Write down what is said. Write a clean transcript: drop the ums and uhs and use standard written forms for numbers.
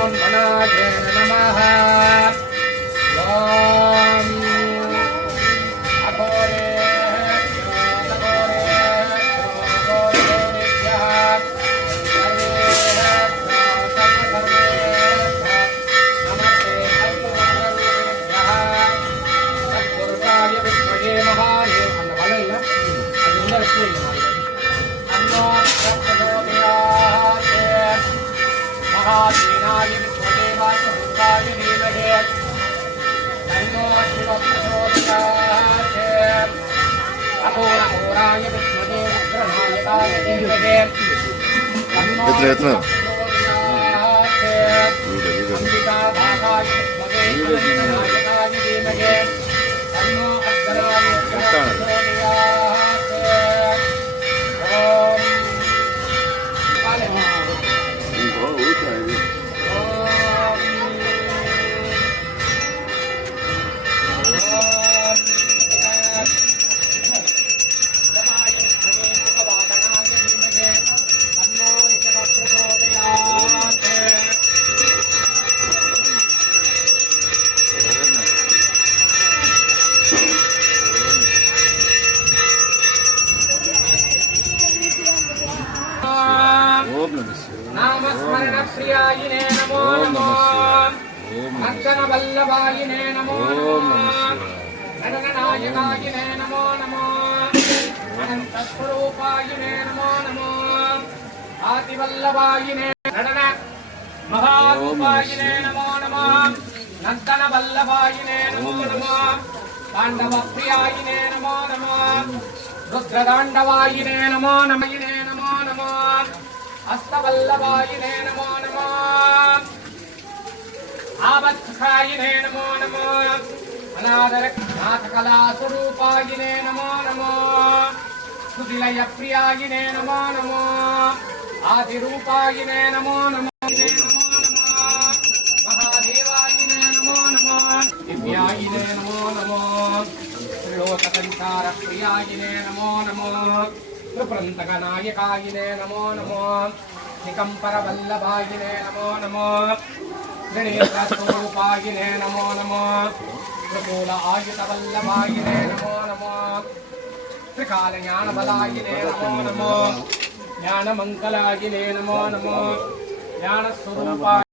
गणाय नमः। ओम महादेवाय विष्णुदेवाय भूताय धीमहि तन्नो शिवः प्रचोदयात्। अघोराय विष्णुदेवाय धीमहि तन्नो प्रचोदयात्। अंबिकाभागाय विष्णुदेवाय धीमहि तन्नो अग्रणाय प्रचोदयात्। ओम नामस्मरण प्रियायिने नमो नमो। नर्तन वल्लभायिने नमो नमो। नटननायकायिने नमो नमो। अनंत स्वरूपायिने नमो नमो। आतिवल्लभायिने नटन महारूपायिने नमो नमो। नर्तन वल्लभायिने नमो नमो। पांडव प्रियायिने नमो नमो। रुद्रतांडवायिने नमो नमो नमो नमो। हस्तवल्लभायिने नमो नमो। आवत्सुखायिने नमो नमो। अनादरनाथकलास्वरूपायिने नमो नमो। सुतिलयप्रियायिने नमो नमो। आदिरूपायिने नमो नमो। महादेवायिने नमो नमो। दिव्यायिने नमो नमो। त्रिलोकसंचारप्रियायिने नमो नमो। त्रिपुरन्तकनायकायिने नमो नमो। निकम्परवल्लभायिने नमो नमो। त्रिनेत्रस्वरूपायिने नमो नमो। त्रिशूल आयुधवल्लभायिने नमो नमो। त्रिकालज्ञानबलायिने नमो नमो। ज्ञानमङ्गलायिने नमो नमो। ज्ञानस्वरूपाय